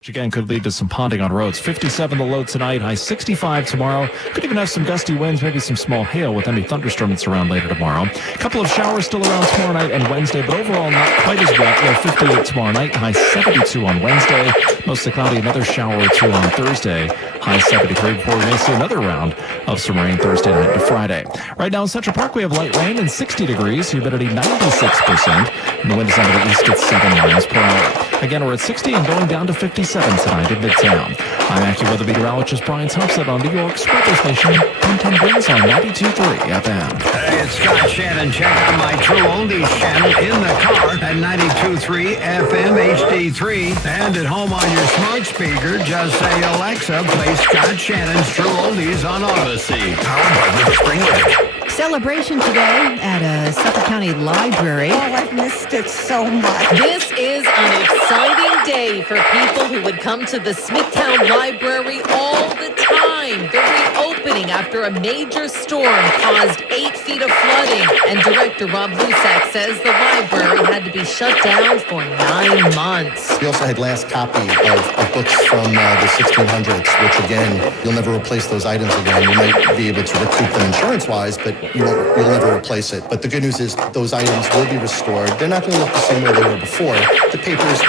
Which again could lead to some ponding on roads. 57 the low tonight, high 65 tomorrow. Could even have some gusty winds, maybe some small hail with any thunderstorms around later tomorrow. A couple of showers still around tomorrow night and Wednesday, but overall not quite as wet. Low 58 tomorrow night, high 72 on Wednesday. Mostly cloudy, another shower or two on Thursday. High 73 before we may see another round of some rain Thursday night to Friday. Right now in Central Park, we have light rain and 60 degrees, humidity 96%, and the wind is out of the east at 7 miles per hour. Again, we're at 60 and going down to 57 tonight in Midtown. I'm AccuWeather meteorologist Brian Thompson on New York's weather station, 1010 Winds on 92.3 FM. Hey, it's Scott Shannon. Check out my True Oldies channel in the car at 92.3 FM HD3. And at home on your smart speaker, just say, Alexa, play Scott Shannon's True Oldies on Odyssey. Powered by River Spring Living. Celebration today at Suffolk County Library. Oh, I've missed it so much. This is an exciting day for people who would come to the Smithtown Library all the time. The reopening after a major storm caused 8 feet of flooding, and director Rob Lusak says the library had to be shut down for 9 months. We also had last copy of books from the 1600s, which again, you'll never replace those items again. You might be able to recoup them insurance-wise, but you'll never replace it. But the good news is those items will be restored. They're not going to look the same way they were before. The pages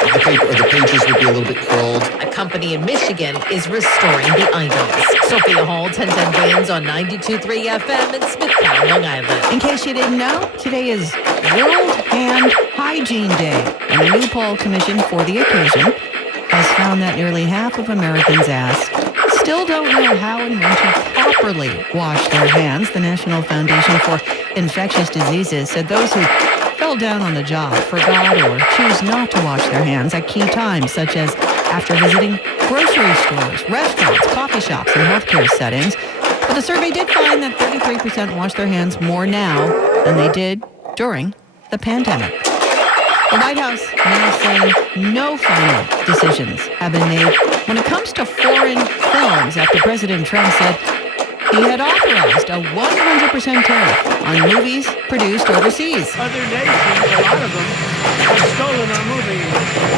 would be a little bit curled. A company in Michigan is restoring the items. Sophia Hall, 1010 Winds on 92.3 FM in Smithtown, Long Island. In case you didn't know, today is World Hand Hygiene Day, and a new poll commissioned for the occasion has found that nearly half of Americans asked still don't know how and when to properly wash their hands. The National Foundation for Infectious Diseases said those who fell down on the job, forgot, or choose not to wash their hands at key times, such as after visiting grocery stores, restaurants, coffee shops, and healthcare settings. But the survey did find that 33% wash their hands more now than they did during the pandemic. The White House now saying no final decisions have been made when it comes to foreign films after President Trump said he had authorized a 100% tariff on movies produced overseas. Other nations, a lot of them, have stolen our movies.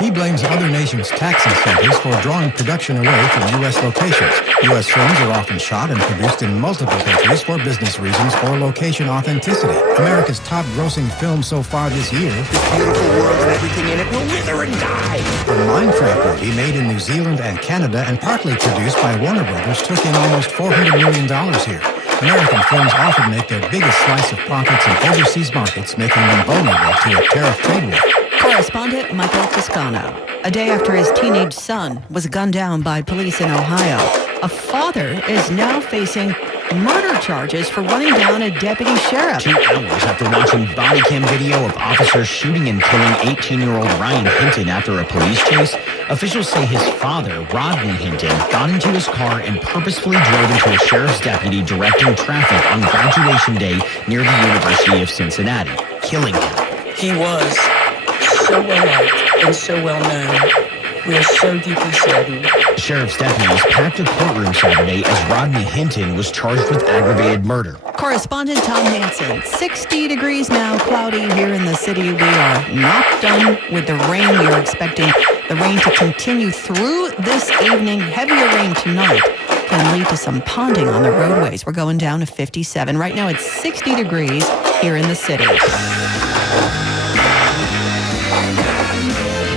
He blames other nations' tax incentives for drawing production away from U.S. locations. U.S. films are often shot and produced in multiple countries for business reasons or location authenticity. America's top-grossing film so far this year, This beautiful world and everything in it will wither and die. the Minecraft movie made in New Zealand and Canada and partly produced by Warner Brothers, took in almost $400 million here. American films often make their biggest slice of profits in overseas markets, making them vulnerable to a tariff trade war. Correspondent Michael Toscano. A day after his teenage son was gunned down by police in Ohio, a father is now facing murder charges for running down a deputy sheriff. 2 hours after watching body cam video of officers shooting and killing 18-year-old Ryan Hinton after a police chase, officials say his father, Rodney Hinton, got into his car and purposefully drove into a sheriff's deputy directing traffic on graduation day near the University of Cincinnati, killing him. He was so well liked and so well known. We are so deeply saddened. Sheriff's deputies packed a courtroom Saturday as Rodney Hinton was charged with aggravated murder. Correspondent Tom Hansen. 60 degrees now, cloudy here in the city. We are not done with the rain. We are expecting the rain to continue through this evening. Heavier rain tonight can lead to some ponding on the roadways. We're going down to 57. Right now it's 60 degrees here in the city.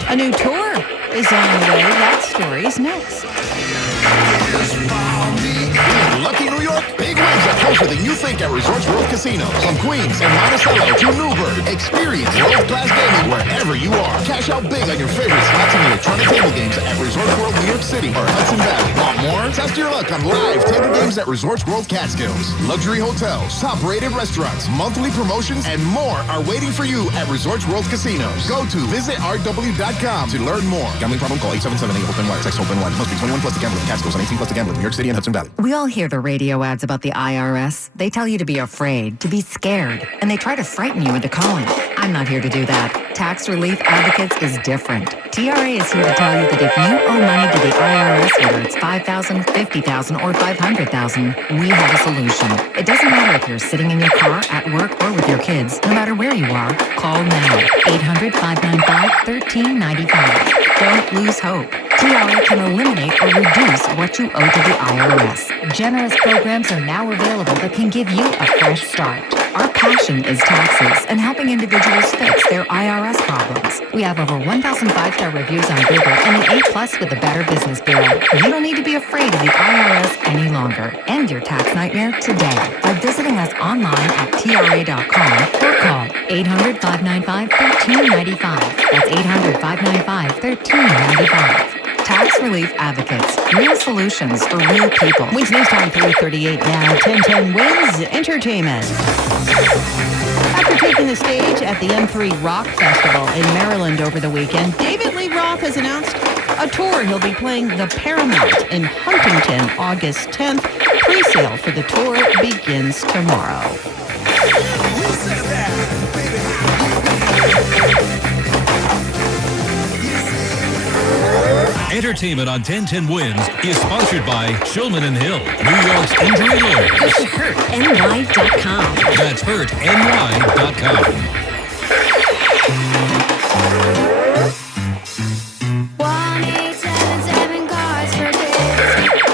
A new tour is on the way. That story's next. Lucky New York, big wins are closer than you think at Resorts World Casinos. From Queens and Monticello to Newburgh, experience world-class gaming wherever you are. Cash out big on your favorite slots and electronic table games at Resorts World New York City or Hudson Valley. Want more? Test your luck on live table games at Resorts World Catskills. Luxury hotels, top-rated restaurants, monthly promotions, and more are waiting for you at Resorts World Casinos. Go to visitrw.com to learn more. Gambling problem? Call 877-8-HOPE-NY. Text HOPE-NY. Must be 21 plus to gamble in Catskills and 18 plus to gamble in New York City and Hudson Valley. We all hear the radio ads about the IRS. They tell you to be afraid, to be scared, and they try to frighten you into calling. I'm not here to do that. Tax Relief Advocates is different. TRA is here to tell you that if you owe money to the IRS, whether it's $5,000, $50,000, or $500,000, we have a solution. It doesn't matter if you're sitting in your car, at work, or with your kids. No matter where you are, call now. 800-595-1395. Don't lose hope. TRA can eliminate or reduce what you owe to the IRS. Generous programs are now available that can give you a fresh start. Our passion is taxes and helping individuals fix their IRS problems. We have over 1,000 5-star reviews on Google and an A+ with the Better Business Bureau. You don't need to be afraid of the IRS any longer. End your tax nightmare today by visiting us online at TRA.com or call 800-595-1395. That's 800-595-1395. Tax Relief Advocates. Real solutions for real people. Wins News Time 3:38 now. 1010 Wins Entertainment. After taking the stage at the M3 Rock Festival in Maryland over the weekend, David Lee Roth has announced a tour. He'll be playing the Paramount in Huntington August 10th. Pre-sale for the tour begins tomorrow. Entertainment on 1010 Wins is sponsored by Shulman & Hill, New York's injury lawyers. Go to hurtny.com. That's hurtny.com. 1877 Cars for Kids.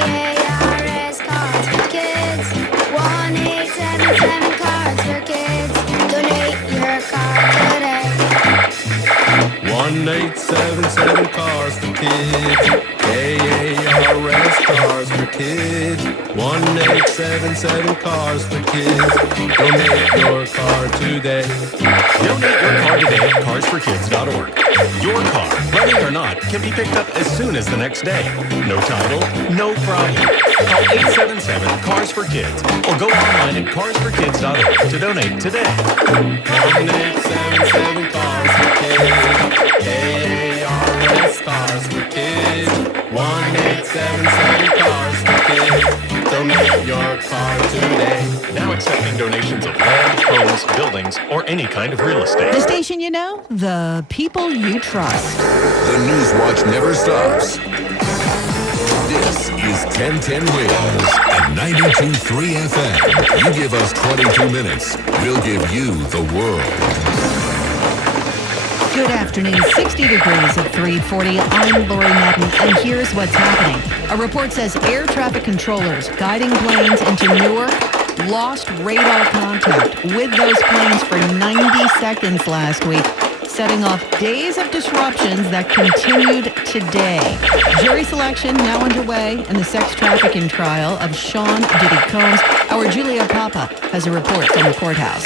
KARS Cars for Kids. 1877 Cars for Kids. Donate your car today. 1877 Cars for Kids. KARS Cars for Kids. 1877 Cars for Kids. Donate your car today. Donate your car today at carsforkids.org. Your car, running or not, can be picked up as soon as the next day. No title, no problem. Call 877-CARS-FOR-KIDS or go online at carsforkids.org to donate today. 1877 Cars for Kids. KARS Cars for Kids. 1877 Cars for Kids. Donate your car today. Now accepting donations of land, homes, buildings, or any kind of real estate. The station you know, the people you trust. The News Watch never stops. This is 1010 Wins at 92.3 FM. You give us 22 minutes, we'll give you the world. Good afternoon. 60 degrees at 3:40. I'm Lori Madden, and here's what's happening. A report says air traffic controllers guiding planes into Newark lost radar contact with those planes for 90 seconds last week, setting off days of disruptions that continued today. Jury selection now underway in the sex trafficking trial of Sean Diddy Combs. Our Julia Papa has a report from the courthouse.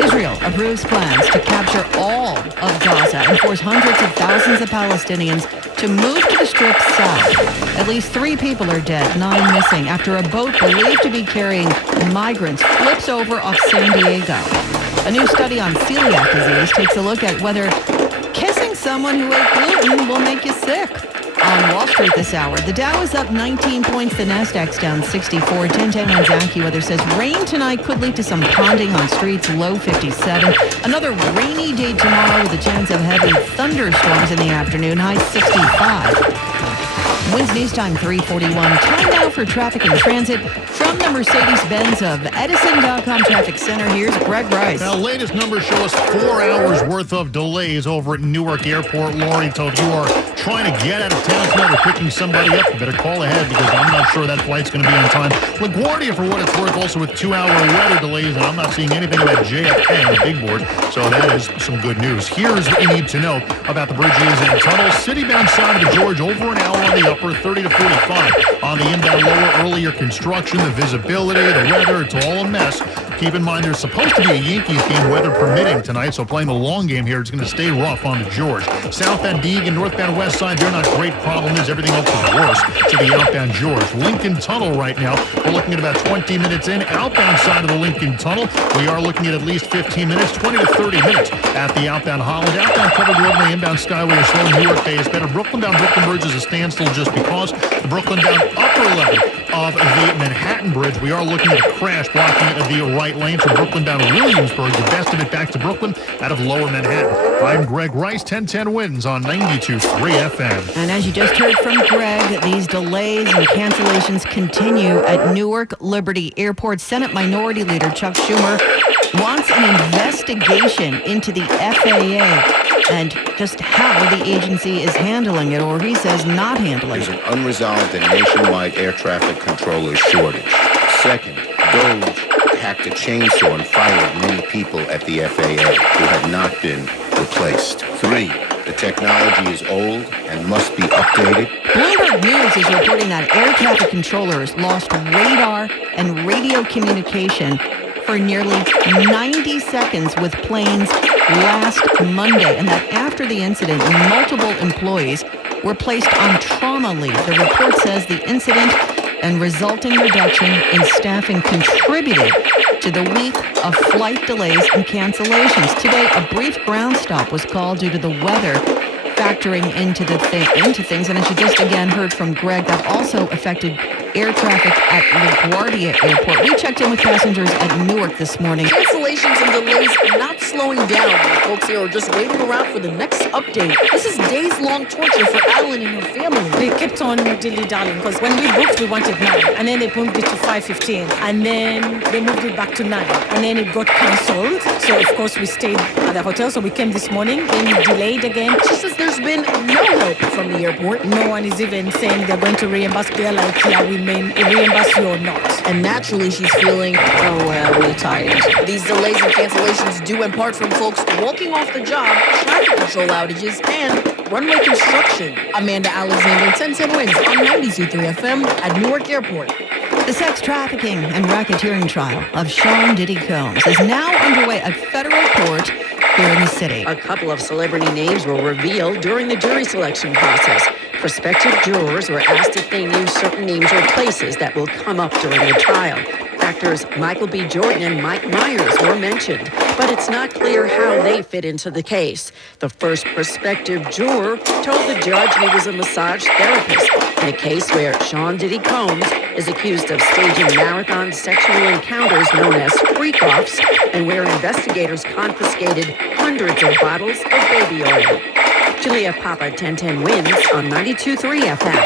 Israel approves plans to capture all of Gaza and force hundreds of thousands of Palestinians to move to the Strip south. At least 3 people are dead, 9 missing, after a boat believed to be carrying migrants flips over off San Diego. A new study on celiac disease takes a look at whether kissing someone who ate gluten will make you sick. On Wall Street this hour, the Dow is up 19 points, the Nasdaq's down 64. 1010 Wins AccuWeather says rain tonight could lead to some ponding on streets, low 57. Another rainy day tomorrow with a chance of heavy thunderstorms in the afternoon, high 65. Wins News Time 3:41. Time now for traffic and transit from the Mercedes-Benz of Edison.com Traffic Center. Here's Greg Rice. Now, latest numbers show us 4 hours worth of delays over at Newark Airport. Lori, so if you are trying to get out of town tonight or picking somebody up, you better call ahead because I'm not sure that flight's going to be on time. LaGuardia, for what it's worth, also with 2-hour weather delays, and I'm not seeing anything about JFK on the big board, so that is some good news. Here's what you need to know about the bridges and tunnels. City-bound side of the George, over an hour on the upper, 30 to 45. On the inbound lower, earlier construction, the visibility, the weather, it's all a mess. Keep in mind there's supposed to be a Yankees game, weather permitting, tonight, so playing the long game here, it's going to stay rough on the George. Southbound Deegan, northbound west side, they're not great. Problem is everything else is worse to the outbound George. Lincoln Tunnel right now, we're looking at about 20 minutes in. Outbound side of the Lincoln Tunnel, we are looking at least 15 minutes, 20 to 30 minutes at the outbound Holland. Outbound covered road on the inbound Skyway is slow. Newark Bay is better. Brooklyn bound Brooklyn Bridge is a standstill just because. The Brooklyn bound upper level of the Manhattan Bridge, we are looking at a crash blocking the right lane from Brooklyn down to Williamsburg. The best of it back to Brooklyn out of lower Manhattan. I'm Greg Rice, 1010 Wins on 92.3 FM. And as you just heard from Greg, these delays and cancellations continue at Newark Liberty Airport. Senate Minority Leader Chuck Schumer wants an investigation into the FAA and just how the agency is handling it, or he says not handling There's it. an unresolved and nationwide air traffic controller shortage. Second, DOGE hacked a chainsaw and fired many people at the FAA who had not been replaced. 3, the technology is old and must be updated. Bloomberg News is reporting that air traffic controllers lost radar and radio communication for nearly 90 seconds with planes last Monday, and that after the incident, multiple employees were placed on trauma leave. The report says the incident and resulting reduction in staffing contributed to the week of flight delays and cancellations. Today, a brief ground stop was called due to the weather factoring into things. And as you just again heard from Greg, that also affected air traffic at LaGuardia Airport. We checked in with passengers at Newark this morning. Cancellations and delays not slowing down. Folks here are just waiting around for the next update. This is days-long torture for Alan and her family. They kept on dilly-dallying because when we booked, we wanted 9, and then they moved it to 5:15, and then they moved it back to 9, and then it got cancelled. So of course we stayed at the hotel. So we came this morning, then we delayed again. She says there's been no help from the airport. No one is even saying they're going to reimburse. They're like, yeah, we may reimburse you or not. And naturally, she's feeling, oh well, we're tired. These delays and cancellations due in part from folks walking off the job, traffic control outages, and runway construction. Amanda Alexander, 1010 Wins on 92.3 FM at Newark Airport. The sex trafficking and racketeering trial of Sean Diddy Combs is now underway at federal court here in the city. A couple of celebrity names were revealed during the jury selection process. Prospective jurors were asked if they knew certain names or places that will come up during the trial. Actors Michael B. Jordan and Mike Myers were mentioned, but it's not clear how they fit into the case. The first prospective juror told the judge he was a massage therapist in a case where Sean Diddy Combs is accused of staging marathon sexual encounters known as freak-offs, and where investigators confiscated hundreds of bottles of baby oil. Julia Papa, 1010 Wins on 92.3 FM.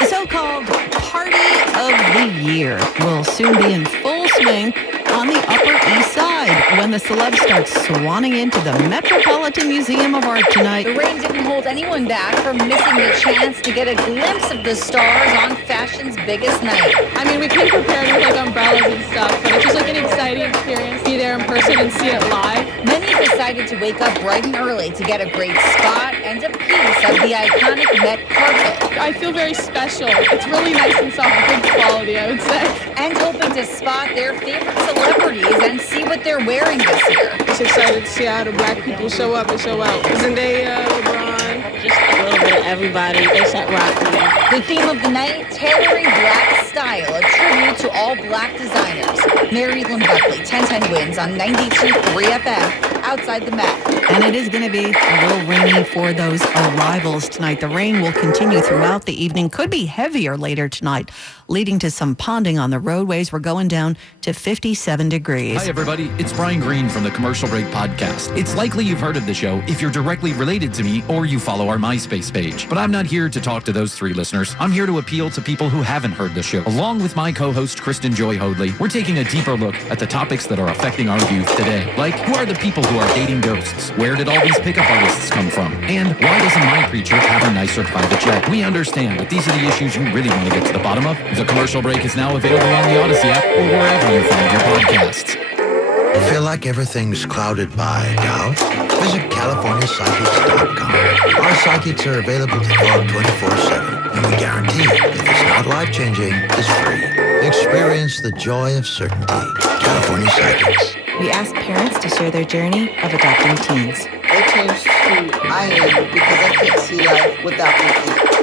The so-called Party of the Year will soon be in full swing on the Upper East Side when the celebs start swanning into the Metropolitan Museum of Art tonight. The rain didn't hold anyone back from missing the chance to get a glimpse of the stars on fashion's biggest night. I mean, we came prepared with like umbrellas and stuff, but it's just like an exciting experience to be there in person and see it live. Many decided to wake up bright and early to get a great spot and a piece of the iconic Met carpet. I feel very special. It's really nice and soft, good quality, I would say. And hoping to spot their favorite celebrities and see what they're wearing this year. Just excited to see how the black people show up and show out. Zendaya, LeBron, just a little bit of everybody. A$AP Rocky. The theme of the night, tailoring black style, a tribute to all black designers. Mary Lynn Buckley, 1010 Wins on 92.3 FM, outside the Met. And it is going to be a little rainy for those arrivals tonight. The rain will continue throughout the evening, could be heavier later tonight, leading to some ponding on the roadways. We're going down to 57 degrees. Hi, everybody. It's Brian Green from the Commercial Break Podcast. It's likely you've heard of the show if you're directly related to me or you follow our MySpace page. But I'm not here to talk to those three listeners. I'm here to appeal to people who haven't heard the show. Along with my co-host, Kristen Joy Hoadley, we're taking a deeper look at the topics that are affecting our youth today. Like, who are the people who are dating ghosts? Where did all these pickup artists come from? And why doesn't my preacher have a nicer private jet? We understand that these are the issues you really want to get to the bottom of. The Commercial Break is now available on the Odyssey app or wherever you find your podcasts. Feel like everything's clouded by doubt? Visit CaliforniaPsychics.com. Our psychics are available to talk 24/7, and we guarantee if it's not life-changing, it's free. Experience the joy of certainty. California Psychics. We ask parents to share their journey of adopting teens. They changed who I am because I can't see life without them.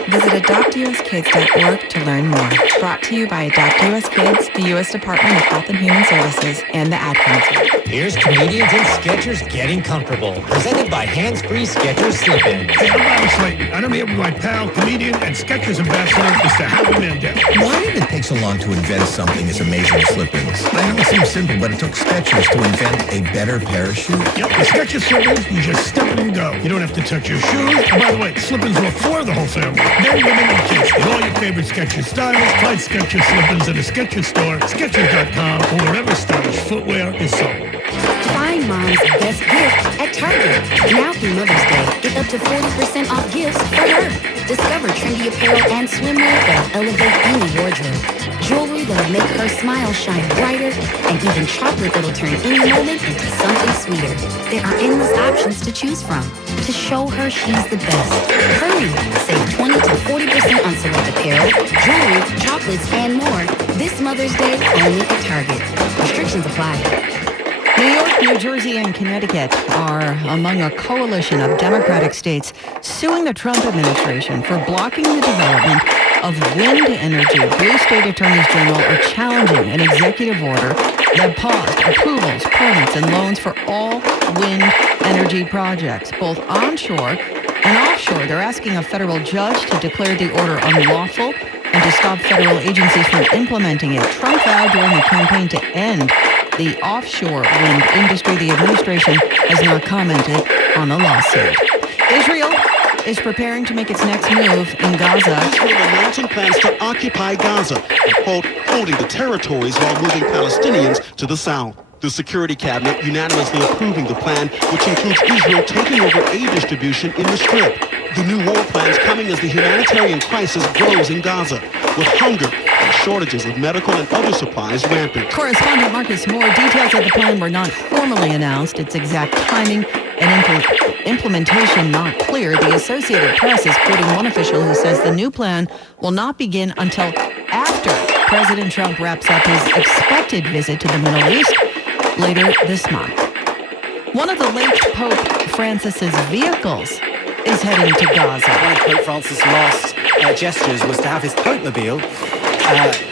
Visit AdoptUSKids.org to learn more. Brought to you by Adopt US Kids, the U.S. Department of Health and Human Services, and the Ad Council. Here's Comedians and Sketchers Getting Comfortable, presented by Hands-Free Skechers Slip-Ins. Hey, I'm Bobby Slayton, and I'm here with my pal, comedian, and Skechers ambassador, Mr. Howard Mandel. Why did it take so long to invent something as amazing as slip-ins? I know it seems simple, but it took Skechers to invent a better parachute. Yep, the Skechers slip-ins, you just step in and go. You don't have to touch your shoes. And by the way, slip-ins were for the whole family. Men, women, and kids. Get all your favorite Skechers styles. Find Skechers slip-ins at a Skechers store, Skechers.com, or wherever stylish footwear is sold. Find Mom's best gift at Target. Now through Mother's Day, get up to 40% off gifts for her. Discover trendy apparel and swimwear that'll elevate any wardrobe. Jewelry that'll make her smile shine brighter, and even chocolate that'll turn any moment into something sweeter. There are endless options to choose from to show her she's the best. Hurry! Save 20 to 40% on select apparel, jewelry, chocolates, and more this Mother's Day only at Target. Restrictions apply. New York, New Jersey, and Connecticut are among a coalition of Democratic states suing the Trump administration for blocking the development of wind energy. Blue state attorneys general are challenging an executive order that paused approvals, permits, and loans for all wind energy projects, both onshore and offshore. They're asking a federal judge to declare the order unlawful and to stop federal agencies from implementing it. Trump vowed during the campaign to end the offshore wind industry. The administration has not commented on the lawsuit. Israel is preparing to make its next move in Gaza. Israel announcing plans to occupy Gaza and, quote, holding the territories while moving Palestinians to the south. The Security Cabinet unanimously approving the plan, which includes Israel taking over aid distribution in the Strip. The new war plans coming as the humanitarian crisis grows in Gaza, with hunger and shortages of medical and other supplies rampant. Correspondent Marcus Moore, details of the plan were not formally announced. Its exact timing and implementation not clear. The Associated Press is quoting one official who says the new plan will not begin until after President Trump wraps up his expected visit to the Middle East later this month. One of the late Pope Francis's vehicles is heading to Gaza. One of Pope Francis' last gestures was to have his Pope-mobile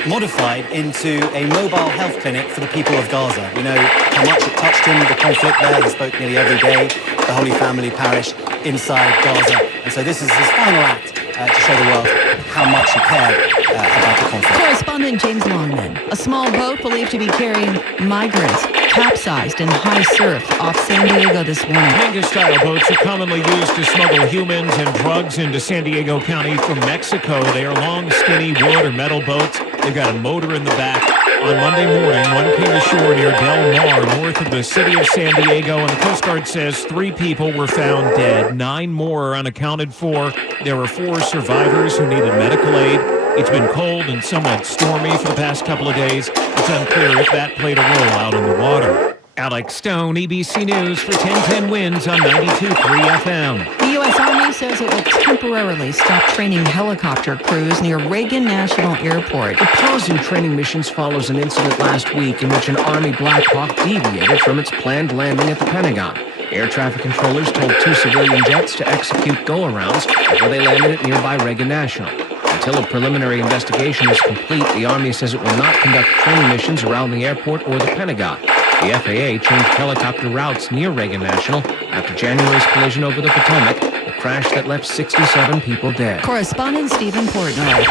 modified into a mobile health clinic for the people of Gaza. We know how much it touched him, the conflict there. He spoke nearly every day, the Holy Family Parish inside Gaza. And so this is his final act to show the world how much he cared about the conflict. Correspondent James Longman. A small boat believed to be carrying migrants capsized in high surf off San Diego this morning. Manga-style boats are commonly used to smuggle humans and drugs into San Diego County from Mexico. They are long, skinny wood or metal boats. They've got a motor in the back. On Monday morning, one came ashore near Del Mar, north of the city of San Diego, and the Coast Guard says 3 people were found dead. 9 more are unaccounted for. There were 4 survivors who needed medical aid. It's been cold and somewhat stormy for the past couple of days. It's unclear if that played a role out on the water. Alex Stone, EBC News for 1010 Winds on 92.3 FM. The U.S. Army says it will temporarily stop training helicopter crews near Reagan National Airport. The pause in training missions follows an incident last week in which an Army Black Hawk deviated from its planned landing at the Pentagon. Air traffic controllers told 2 civilian jets to execute go-arounds before they landed at nearby Reagan National. Until a preliminary investigation is complete, the Army says it will not conduct training missions around the airport or the Pentagon. The FAA changed helicopter routes near Reagan National after January's collision over the Potomac, a crash that left 67 people dead. Correspondent Stephen Portnoy.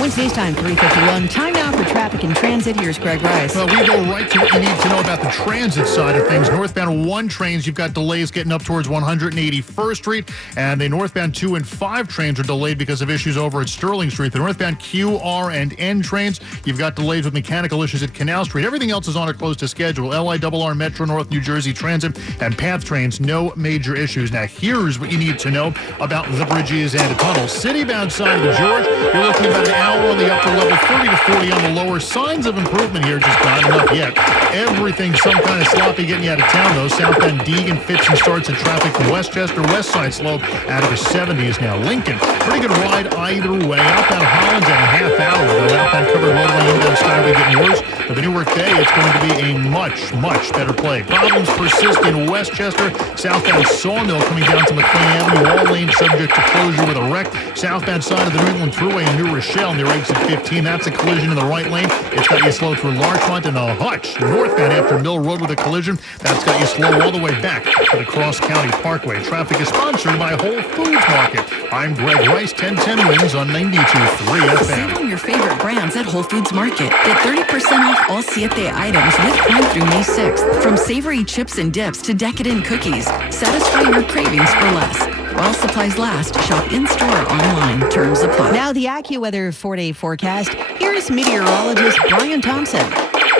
Wednesday's time, 3:51. Time now for traffic and transit. Here's Greg Rice. Well, we go right to what you need to know about the transit side of things. Northbound 1 trains, you've got delays getting up towards 181st Street, and the northbound 2 and 5 trains are delayed because of issues over at Sterling Street. The northbound Q, R, and N trains, you've got delays with mechanical issues at Canal Street. Everything else is on or close to schedule. LIRR, Metro North New Jersey Transit, and PATH trains, no major issues. Now, here's what you need to know about the bridges and tunnels. Citybound side of the George, you're looking about an hour on the upper level, 30 to 40 on the lower. Signs of improvement here, just not enough yet. Everything some kind of sloppy getting you out of town, though. Southbound Deegan fits and starts in traffic from Westchester. West side slow out of the 70s now. Lincoln, pretty good ride either way. Outbound Holland's at a half hour, though. Outbound covered roadway, inbound Skyway getting worse. But the Newark Bay, it's going to be a much, much better play. Problems persist in Westchester. Southbound Sawmill coming down to McLean Avenue. All lanes subject to closure with a wreck. Southbound side of the New England Thruway in New Rochelle near exit 15. That's a collision in the right lane. It's got you slow through Larchmont and the Hutch. Northbound after Mill Road with a collision. That's got you slow all the way back to the Cross County Parkway. Traffic is sponsored by Whole Foods Market. I'm Greg Rice, 1010 Wins on 92.3 FM. Save on your favorite brands at Whole Foods Market. Get 30% off all Siete items with Prime through May 6th. From savory chips and dips to decadent cookies. Satisfy your cravings for less. While supplies last, shop in-store or online. Terms apply. Now the AccuWeather 4-day forecast. Here's meteorologist Brian Thompson.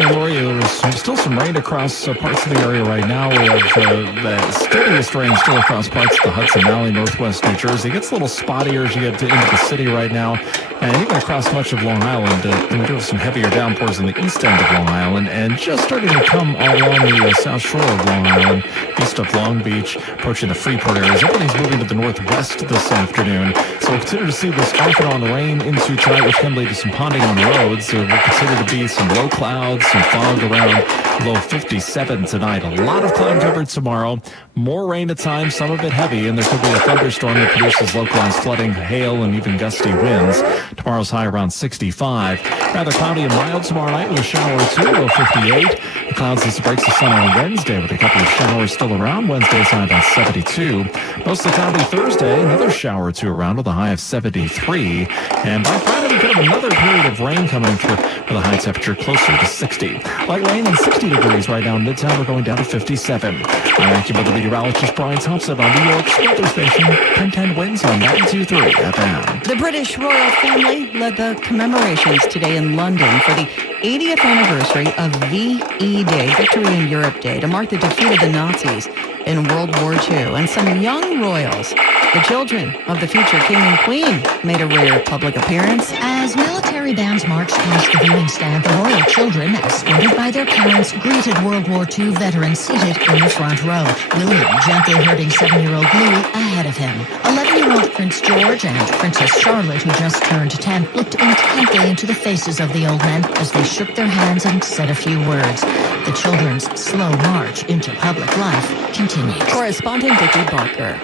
And Lori, there's still some rain across parts of the area right now. We have the steadiest rain still across parts of the Hudson Valley, northwest New Jersey. It gets a little spottier as you get into the city right now. And even across much of Long Island, we do have some heavier downpours in the east end of Long Island, and just starting to come along the south shore of Long Island, east of Long Beach, approaching the Freeport areas. Everything's moving to the northwest this afternoon. So we'll continue to see this off and on rain into tonight, which can lead to some ponding on roads. There will continue to be some low clouds, some fog around, low 57 tonight. A lot of cloud cover tomorrow. More rain at times, some of it heavy, and there could be a thunderstorm that produces localized flooding, hail, and even gusty winds. Tomorrow's high around 65. Rather cloudy and mild tomorrow night with a shower or two, low 58. The clouds as breaks the sun on Wednesday with a couple of showers still around. Wednesday's high about 72. Mostly cloudy Thursday, another shower or two around with a high of 73. And by Friday, we could have another period of rain coming through with a high temperature closer to 60. Light rain and 60 degrees right now in Midtown. We're going down to 57. I'm AccuWeather meteorologist Brian Thompson on New York's weather station, 1010 winds on 92.3 FM. The British royal family led the commemorations today in London for the 80th anniversary of VE Day, Victory in Europe Day, to mark the defeat of the Nazis in World War II. And some young royals, the children of the future king and queen, made a rare public appearance. As military bands marched past the viewing stand, the royal children, escorted by their parents, greeted World War II veterans seated in the front row. William gently herding 7-year-old Louis ahead of him. 11-year-old Prince George and Princess Charlotte, who just turned 10, looked intently into the faces of the old men as they shook their hands and said a few words. The children's slow march into public life continues. Correspondent Vicki Barker.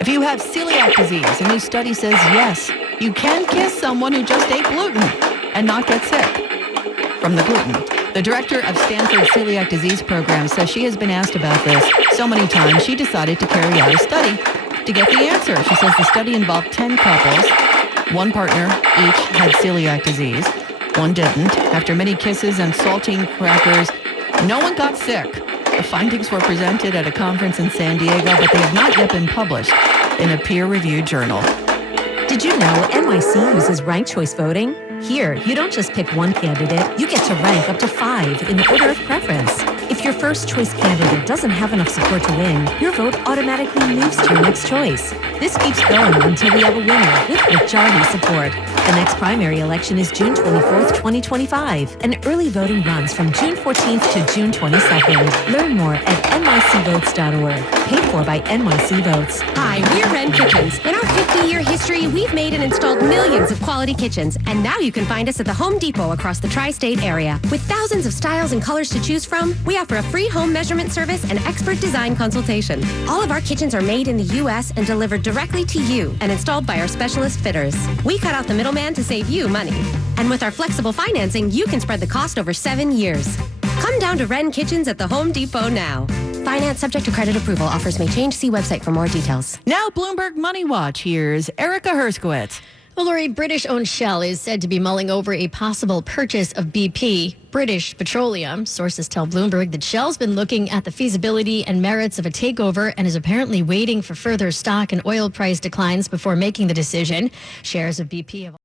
If you have celiac disease, a new study says yes, you can kiss someone who just ate gluten and not get sick from the gluten. The director of Stanford's Celiac Disease Program says she has been asked about this so many times she decided to carry out a study to get the answer. She says the study involved 10 couples. One partner each had celiac disease. One didn't. After many kisses and saltine crackers, no one got sick. The findings were presented at a conference in San Diego, but they have not yet been published in a peer-reviewed journal. Did you know NYC uses ranked choice voting? Here, you don't just pick one candidate, you get to rank up to 5 in order of preference. If your first choice candidate doesn't have enough support to win, your vote automatically moves to your next choice. This keeps going until we have a winner with majority support. The next primary election is June 24th, 2025, and early voting runs from June 14th to June 22nd. Learn more at nycvotes.org. Paid for by NYC Votes. Hi, we're Wren Kitchens. In our 50-year history, we've made and installed millions of quality kitchens, and now you can find us at the Home Depot across the tri-state area. With thousands of styles and colors to choose from, we offer a free home measurement service and expert design consultation. All of our kitchens are made in the U.S. and delivered directly to you and installed by our specialist fitters. We cut out the middleman to save you money. And with our flexible financing, you can spread the cost over 7 years. Come down to Wren Kitchens at the Home Depot now. Finance subject to credit approval. Offers may change. See website for more details. Now, Bloomberg Money Watch. Here's Erica Herskowitz. Well, Lori, British-owned Shell is said to be mulling over a possible purchase of BP, British Petroleum. Sources tell Bloomberg that Shell's been looking at the feasibility and merits of a takeover and is apparently waiting for further stock and oil price declines before making the decision. Shares of BP have